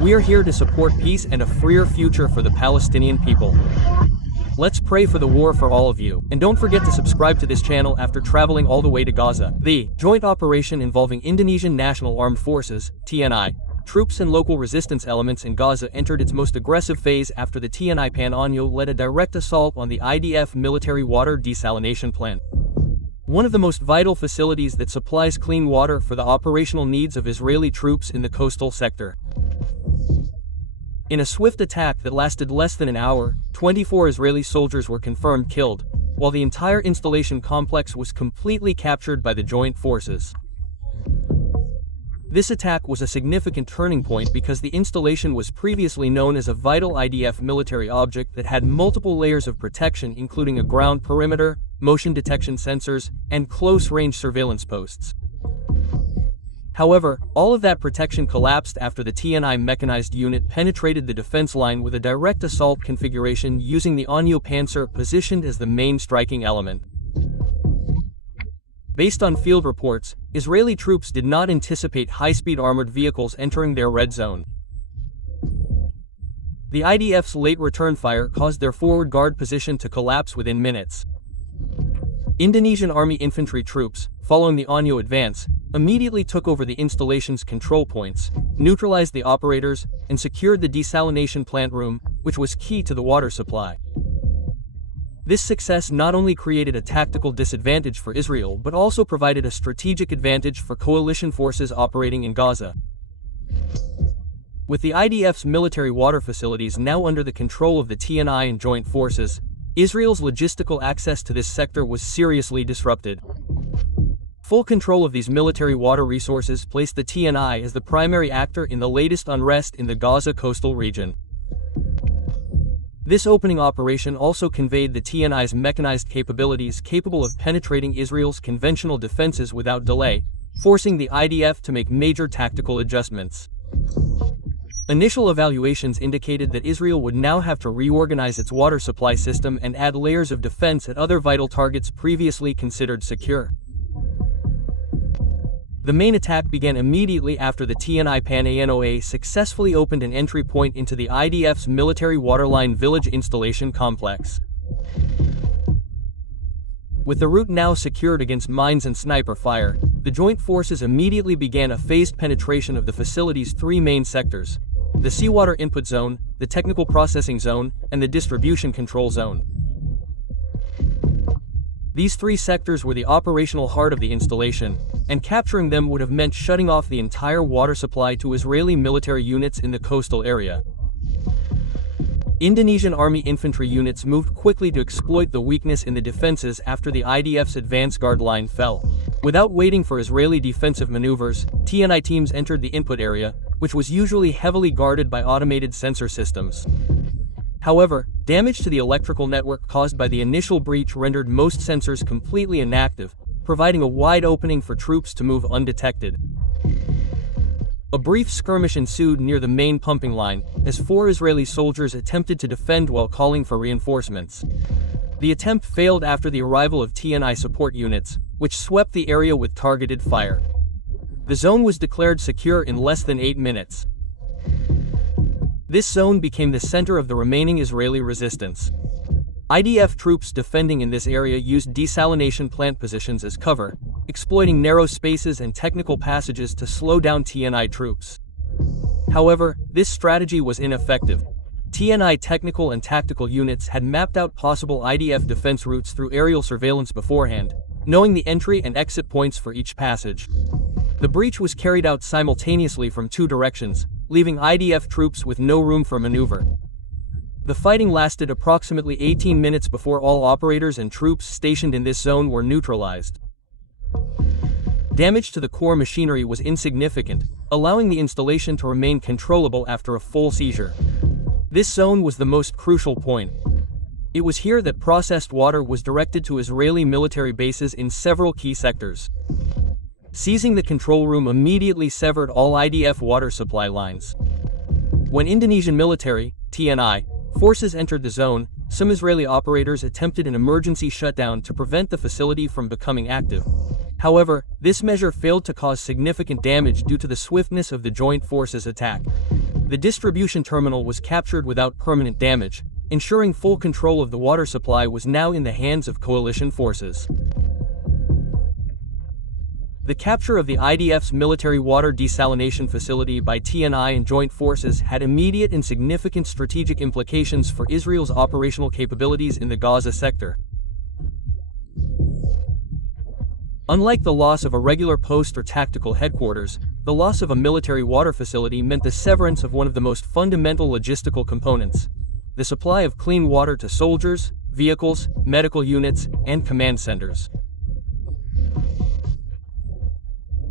We are here to support peace and a freer future for the Palestinian people. Let's pray for the war for all of you, and don't forget to subscribe to this channel after traveling all the way to Gaza. The joint operation involving Indonesian National Armed Forces, TNI, troops and local resistance elements in Gaza entered its most aggressive phase after the TNI Anoa led a direct assault on the IDF military water desalination plant. One of the most vital facilities that supplies clean water for the operational needs of Israeli troops in the coastal sector. In a swift attack that lasted less than an hour, 24 Israeli soldiers were confirmed killed, while the entire installation complex was completely captured by the joint forces. This attack was a significant turning point because the installation was previously known as a vital IDF military object that had multiple layers of protection, including a ground perimeter, motion detection sensors, and close-range surveillance posts. However, all of that protection collapsed after the TNI mechanized unit penetrated the defense line with a direct assault configuration using the Anoa Panzer positioned as the main striking element. Based on field reports, Israeli troops did not anticipate high-speed armored vehicles entering their red zone. The IDF's late return fire caused their forward guard position to collapse within minutes. Indonesian Army infantry troops, following the Anoa advance, immediately took over the installation's control points, neutralized the operators, and secured the desalination plant room, which was key to the water supply. This success not only created a tactical disadvantage for Israel but also provided a strategic advantage for coalition forces operating in Gaza. With the IDF's military water facilities now under the control of the TNI and joint forces, Israel's logistical access to this sector was seriously disrupted. Full control of these military water resources placed the TNI as the primary actor in the latest unrest in the Gaza coastal region. This opening operation also conveyed the TNI's mechanized capabilities capable of penetrating Israel's conventional defenses without delay, forcing the IDF to make major tactical adjustments. Initial evaluations indicated that Israel would now have to reorganize its water supply system and add layers of defense at other vital targets previously considered secure. The main attack began immediately after the TNI Anoa successfully opened an entry point into the IDF's military waterline village installation complex. With the route now secured against mines and sniper fire, the joint forces immediately began a phased penetration of the facility's three main sectors: the seawater input zone, the technical processing zone, and the distribution control zone. These three sectors were the operational heart of the installation, and capturing them would have meant shutting off the entire water supply to Israeli military units in the coastal area. Indonesian Army infantry units moved quickly to exploit the weakness in the defenses after the IDF's advance guard line fell. Without waiting for Israeli defensive maneuvers, TNI teams entered the input area, which was usually heavily guarded by automated sensor systems. However, damage to the electrical network caused by the initial breach rendered most sensors completely inactive, providing a wide opening for troops to move undetected. A brief skirmish ensued near the main pumping line, as 4 Israeli soldiers attempted to defend while calling for reinforcements. The attempt failed after the arrival of TNI support units, which swept the area with targeted fire. The zone was declared secure in less than 8 minutes. This zone became the center of the remaining Israeli resistance. IDF troops defending in this area used desalination plant positions as cover, exploiting narrow spaces and technical passages to slow down TNI troops. However, this strategy was ineffective. TNI technical and tactical units had mapped out possible IDF defense routes through aerial surveillance beforehand, knowing the entry and exit points for each passage. The breach was carried out simultaneously from 2 directions, leaving IDF troops with no room for maneuver. The fighting lasted approximately 18 minutes before all operators and troops stationed in this zone were neutralized. Damage to the core machinery was insignificant, allowing the installation to remain controllable after a full seizure. This zone was the most crucial point. It was here that processed water was directed to Israeli military bases in several key sectors. Seizing the control room immediately severed all IDF water supply lines. When Indonesian military, TNI, forces entered the zone, some Israeli operators attempted an emergency shutdown to prevent the facility from becoming active. However, this measure failed to cause significant damage due to the swiftness of the joint forces' attack. The distribution terminal was captured without permanent damage, ensuring full control of the water supply was now in the hands of coalition forces. The capture of the IDF's military water desalination facility by TNI and joint forces had immediate and significant strategic implications for Israel's operational capabilities in the Gaza sector. Unlike the loss of a regular post or tactical headquarters, the loss of a military water facility meant the severance of one of the most fundamental logistical components: the supply of clean water to soldiers, vehicles, medical units, and command centers.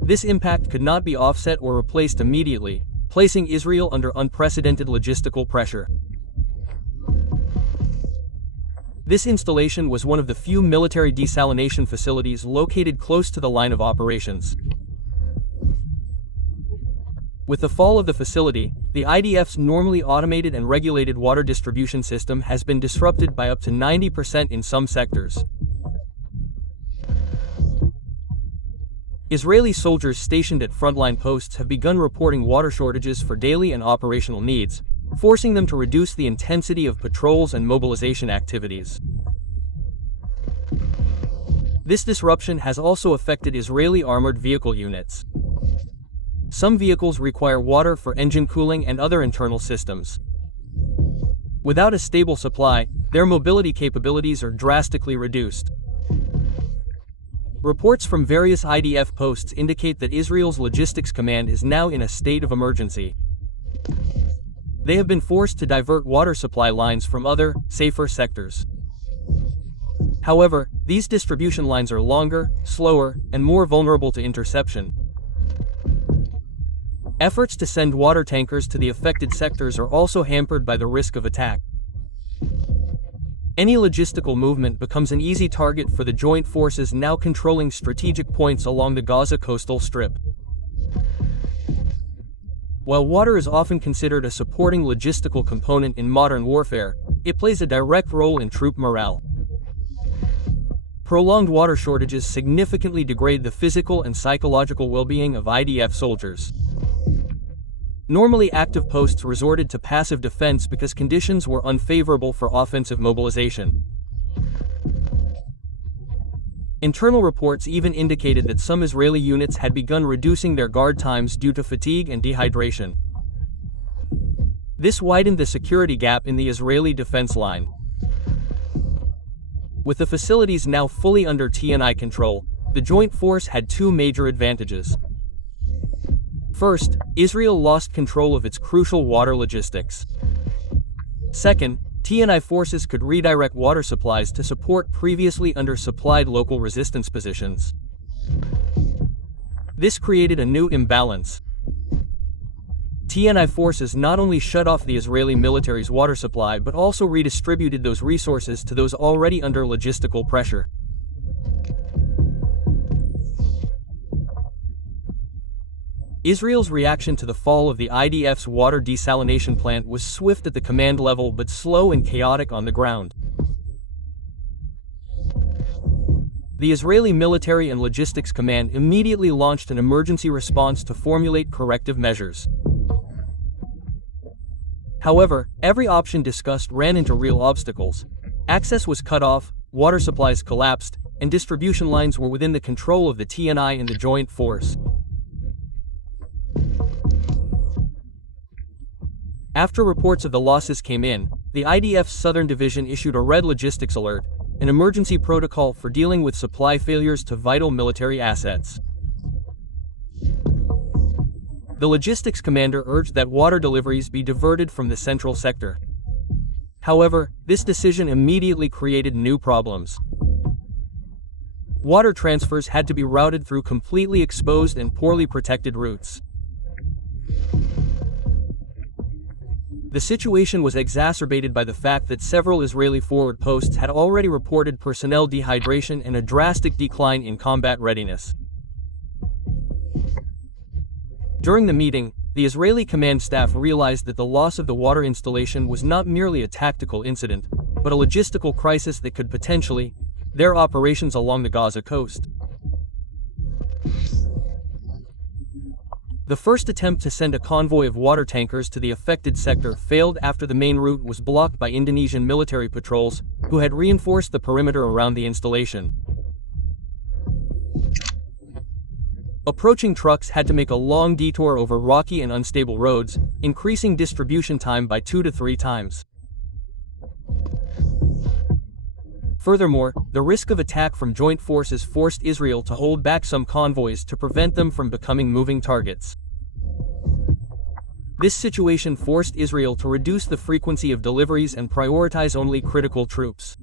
This impact could not be offset or replaced immediately, placing Israel under unprecedented logistical pressure. This installation was one of the few military desalination facilities located close to the line of operations. With the fall of the facility, the IDF's normally automated and regulated water distribution system has been disrupted by up to 90% in some sectors. Israeli soldiers stationed at frontline posts have begun reporting water shortages for daily and operational needs, forcing them to reduce the intensity of patrols and mobilization activities. This disruption has also affected Israeli armored vehicle units. Some vehicles require water for engine cooling and other internal systems. Without a stable supply, their mobility capabilities are drastically reduced. Reports from various IDF posts indicate that Israel's logistics command is now in a state of emergency. They have been forced to divert water supply lines from other, safer sectors. However, these distribution lines are longer, slower, and more vulnerable to interception. Efforts to send water tankers to the affected sectors are also hampered by the risk of attack. Any logistical movement becomes an easy target for the joint forces now controlling strategic points along the Gaza coastal strip. While water is often considered a supporting logistical component in modern warfare, it plays a direct role in troop morale. Prolonged water shortages significantly degrade the physical and psychological well-being of IDF soldiers. Normally active posts resorted to passive defense because conditions were unfavorable for offensive mobilization. Internal reports even indicated that some Israeli units had begun reducing their guard times due to fatigue and dehydration. This widened the security gap in the Israeli defense line. With the facilities now fully under TNI control, the joint force had two major advantages. First, Israel lost control of its crucial water logistics. Second, TNI forces could redirect water supplies to support previously undersupplied local resistance positions. This created a new imbalance. TNI forces not only shut off the Israeli military's water supply but also redistributed those resources to those already under logistical pressure. Israel's reaction to the fall of the IDF's water desalination plant was swift at the command level but slow and chaotic on the ground. The Israeli Military and Logistics Command immediately launched an emergency response to formulate corrective measures. However, every option discussed ran into real obstacles. Access was cut off, water supplies collapsed, and distribution lines were within the control of the TNI and the joint force. After reports of the losses came in, the IDF's Southern Division issued a red logistics alert, an emergency protocol for dealing with supply failures to vital military assets. The logistics commander urged that water deliveries be diverted from the central sector. However, this decision immediately created new problems. Water transfers had to be routed through completely exposed and poorly protected routes. The situation was exacerbated by the fact that several Israeli forward posts had already reported personnel dehydration and a drastic decline in combat readiness. During the meeting, the Israeli command staff realized that the loss of the water installation was not merely a tactical incident, but a logistical crisis that could potentially their operations along the Gaza coast. The first attempt to send a convoy of water tankers to the affected sector failed after the main route was blocked by Indonesian military patrols, who had reinforced the perimeter around the installation. Approaching trucks had to make a long detour over rocky and unstable roads, increasing distribution time by 2 to 3 times. Furthermore, the risk of attack from joint forces forced Israel to hold back some convoys to prevent them from becoming moving targets. This situation forced Israel to reduce the frequency of deliveries and prioritize only critical troops.